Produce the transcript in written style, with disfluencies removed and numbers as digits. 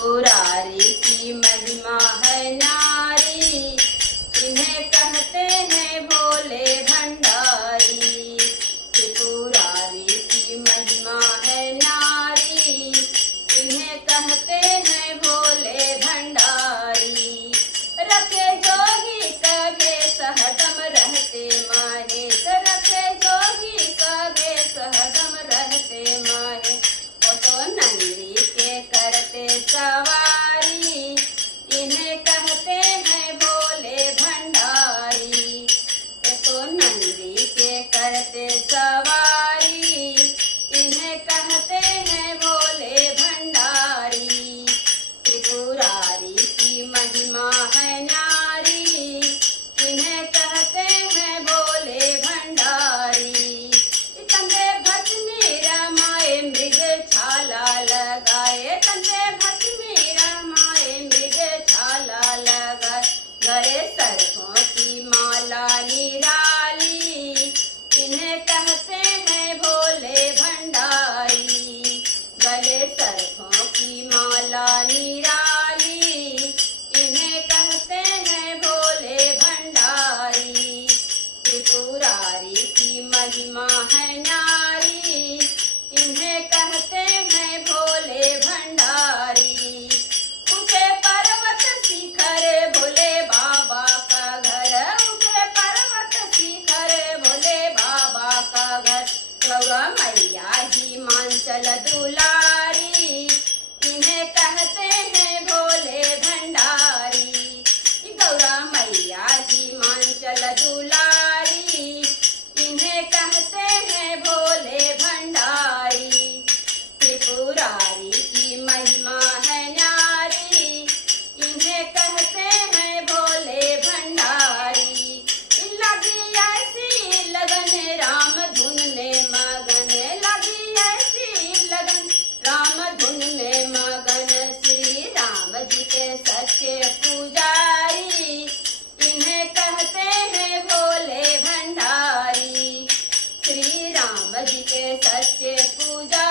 त्रिपुरारी की महिमा है न्यारी, इन्हें कहते हैं भोले भंडारी। त्रिपुरारी की महिमा है न्यारी, इन्हें कहते हैं भोले भंडारी। रखे जोगी का भेष हरदम रहते महेश, रखे जोगी का भेष हरदम रहते महेश। वो तो नंदी के करते सवारी, इन्हें कहते हैं भोले भंडारी। ये तो नंदी के करते सवारी, इन्हें कहते हैं भोले भंडारी। त्रिपुरारी की महिमा है न्यारी, इन्हें कहते हैं भोले भंडारी। कंधे भस्मी रमाए मृग छाला लगाए, कंधे भस्मी रमाए मृग छाला लगाए। गले सरसों की माला निराली, इन्हें कहते हैं भोले भंडारी। गले सरसों की माला निराली, इन्हें कहते हैं भोले भंडारी। त्रिपुरारी की महिमा है न्यारी, इन्हें कहते हैं भोले भंडारी। ऊंचे पर्वत शिखर भोले बाबा का घर, ऊंचे पर्वत शिखर भोले बाबा का घर। गौरा मैया हिमांचल दुलारी, इन्हें कहते हैं भोले भंडारी। गौरा मैया हिमांचल दुलारी, इन्हें कहते हैं भोले भंडारी। त्रिपुरारी की महिमा है न्यारी, इन्हें कहते हैं भोले भंडारी। लगी ऐसी लगन राम धुन में मगन, लगी ऐसी लगन राम धुन में मगन। श्री राम जी के सच्चे पुजारी, इन्हें कहते हैं भोले भंडारी। श्री राम जी के सच्चे पुजारी।